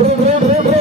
brum, brum, brum.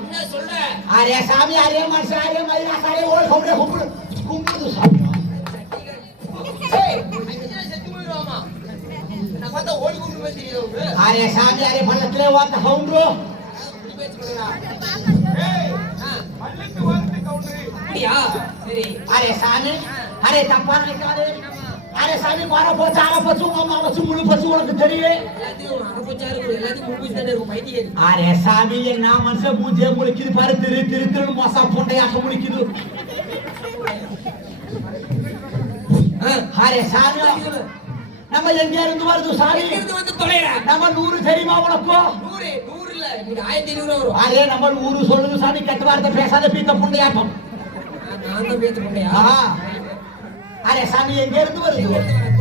என்ன சொல்ற? Array சாமி அரே மனுஷன் அரே மயிலாச அரே சாமி குறை போச்சு அரை போச்சு உங்க அம்மா வச்சு முழு போச்சு உனக்கு தெரியல? சாமி என்ன மனுஷன் பூஜையை முழிக்குது பாரு திரு திரு திரு மோசா பொண்டையாக முழிக்குது அரே சாமி நம்ம எங்க இருந்து வருது சாமி? வந்து நம்ம நூறு தெரியுமா உனக்கு? நூறு நூறு ஆயிரத்தி ஐநூறு அரே நம்ம ஊரு சொல்லுது சாமி கெட்ட பேசாத பீத்த புண்டையாப்பம் அரே சாமி எங்க இருந்து வருது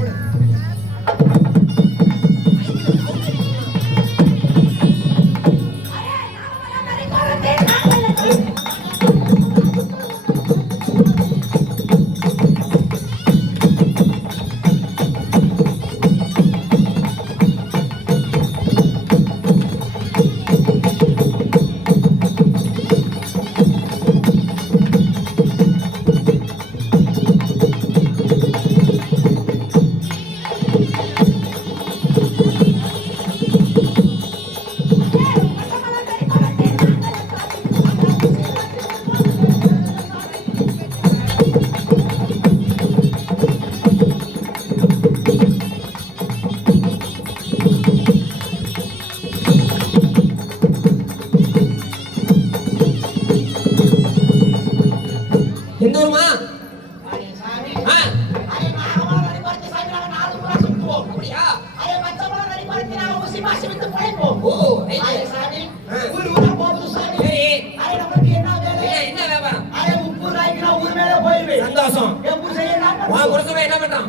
புருஷன் என்ன பண்றான்?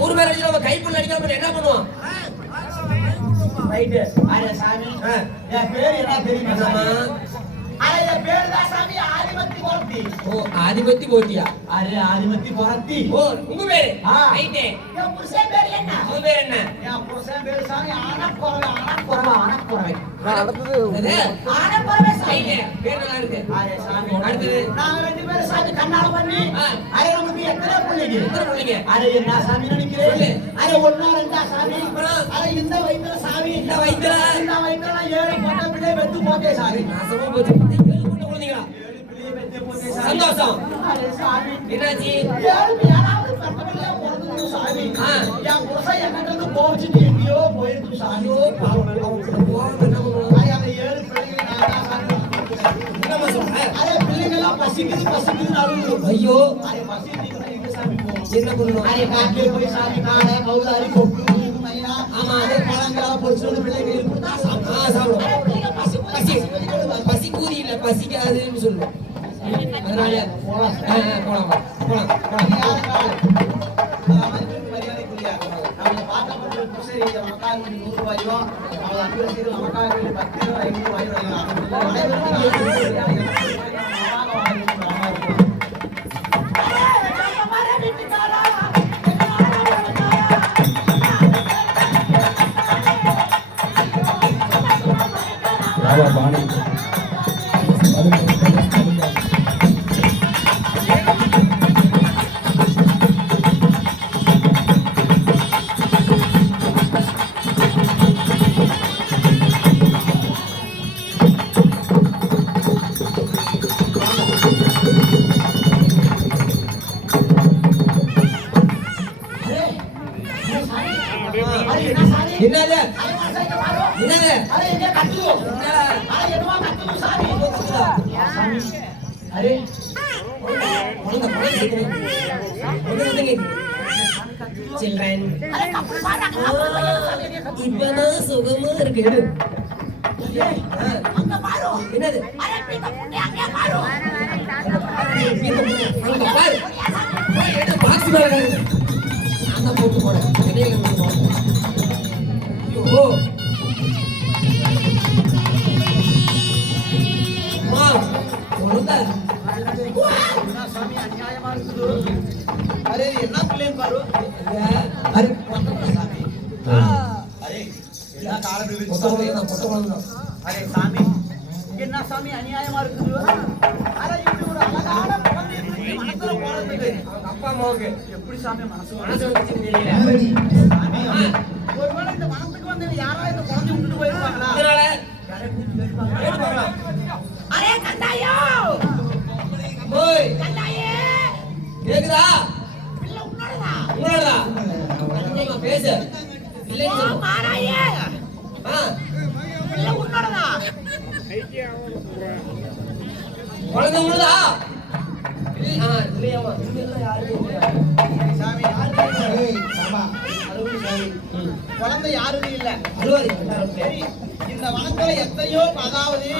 ஊர் மேல நம்ம கைப்புள்ள அடிக்காம என்ன பண்ணுவான்? ரைட்டு. அரே சாமி. என் பேர் என்ன தெரியுமா ஓ ஆதிபத்தி போட்டியா அரே ஆதிபத்தி பொறத்தி ஓ உங்க பேரு? ஆ. ரைட்டே என் புருஷன் பேர் என்ன? உங்க பேர் என்ன? என் புருஷன் பேர் சாமி. ஆனக்குறவை ஆனக்குறவை சாமி ரைட்டே பேர் நல்லா இருக்கு. அரே சாமி. அடுத்தது? நாங்க ரெண்டு பேரும் சாமி கண்ணால பண்ணி ஆ. அரே நமக்கு எத்தனை பிள்ளைங்க எத்தனை பிள்ளைங்க? அரே என்ன சாமி நினைக்கிறேன். அரே ஒண்ணா ரெண்டா சாமி? அப்புறம்? அரே இந்த வயித்துல சாமி? இந்த வயித்துல? இந்த வயித்துல நான் ஏழு பொட்டை பிள்ளை பெத்து போட்டே சாமி. நாசமா போச்சு ஏழு குழந்தைங்களா? சந்தோஷம். என்னாச்சு? ஏழு யாராவது பெத்த பிள்ளையா பிறந்தது சாமி. ஆ. என் புருஷன் என்கிட்ட இருந்து கோவிச்சுட்டு எங்கேயோ போயிருக்கு சாமி. ஐயோ பாவம். ஐயோ. என்ன பண்ணணும்? அரே காட்டிலே போய் சாமி காடை கௌதாரி கொக்கு இது மைனா ஆமா. பொறிச்சு வந்து பிள்ளைங்களுக்கு கொடுத்தா சாப்பிடும். பசி பசி கூதி இல்ல பசிக்காதுன்னு சொல்லு. அதனால போலாம். ஆ, போலாம் போலாம். போலாம் போலாம் என்னது என்னது அரே குழந்தை குழந்தை சீக்கிரம். இப்பதான் சுகமா இருக்கு என்னது போட்டு அரே என்ன பிள்ளைன்னு பாரு. அரே சாமி. அரே எல்லா காலம். அரே சாமி. என்ன சாமி அநியாயமா இருக்குது? அரே இது ஒரு அழகான குழந்தை இருக்கு மனசுல போறதுக்கு அப்பா அம்மாவுக்கு. எப்படி சாமி மனசு மனசு வந்துச்சுன்னு தெரியல. சாமி ஒருவேளை இந்த மனசுக்கு வந்து யாரா இந்த குழந்தை விட்டுட்டு போயிருப்பாங்களா? அதனால. அரே கண்டாயோ! ஓய், கண்டாயே! கேக்குதா? பிள்ளை உன்னோடதா? உங்களோடதா அதிகமா பேசு. இல்லைன்னு சொல்லு. மாறாயே ஆ, பிள்ளை உன்னோடதா? குழந்தை உங்களுதா இல்ல- ஆ, இல்லையாம்மா. இல்லைன்னா யாருமே? சாமி யாரு ம். குழந்தை யாருமே இல்ல. சரி இந்த வனத்துல எத்தனையோ அதாவது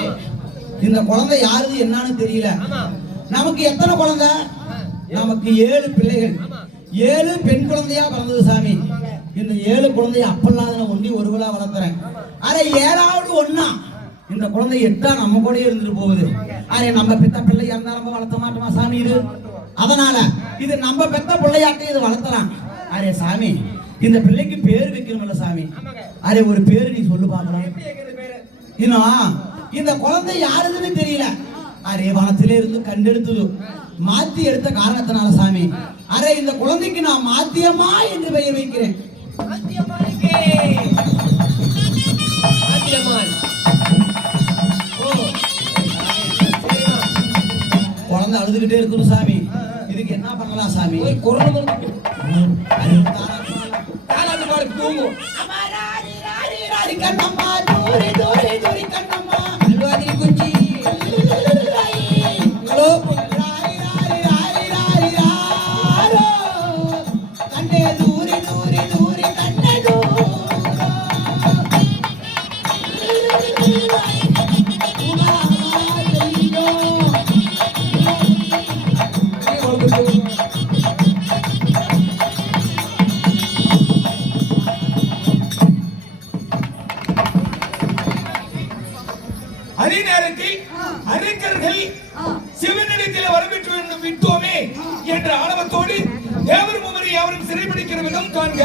இந்த குழந்தை யாருது என்னன்னு தெரியல. நமக்கு எத்தனை குழந்தை? நமக்கு ஏழு பிள்ளைகள். ஏழு பெண் குழந்தையா பிறந்தது சாமி. இந்த ஏழு குழந்தைய அப்பல்லாத ஒண்டி ஒருவளா வளர்த்துறேன். ஆனா ஏழாவது ஒண்ணா. இந்த குழந்தை எட்டா நம்ம கூட இருந்துட்டு போகுது. ஆனா நம்ம பெத்த பிள்ளை இருந்தா நம்ம வளர்த்த மாட்டோமா சாமி இது? அதனால இது நம்ம பெத்த பிள்ளையாட்டி இது வளர்த்தலாம் அரே சாமி இந்த பிள்ளைக்கு பேர் வைக்கணும்ல சாமி. அரே ஒரு பேர் நீ சொல்லு பாக்கலாம் இன்னும் இந்த குழந்தை யாருதுன்னு தெரியல. அரே வனத்திலே இருந்து கண்டெடுத்தது. மாத்தி எடுத்த காரணத்தினால சாமி. அரே இந்த குழந்தைக்கு நான் மாத்தியமா என்று பெயர் வைக்கிறேன். குழந்தை அழுதுகிட்டே இருக்கணும் சாமி. இதுக்கு என்ன பண்ணலாம் சாமி? குரல் மருந்து அரே, தாராளமா. தாலாட்டு தூங்கும் கண்ணம்மா, தூரி, தூரி, தூரி, கண்ணம்மா. அல்வாதிரி அவரும் சிறைபிடிக்கிற விதம் காண்க.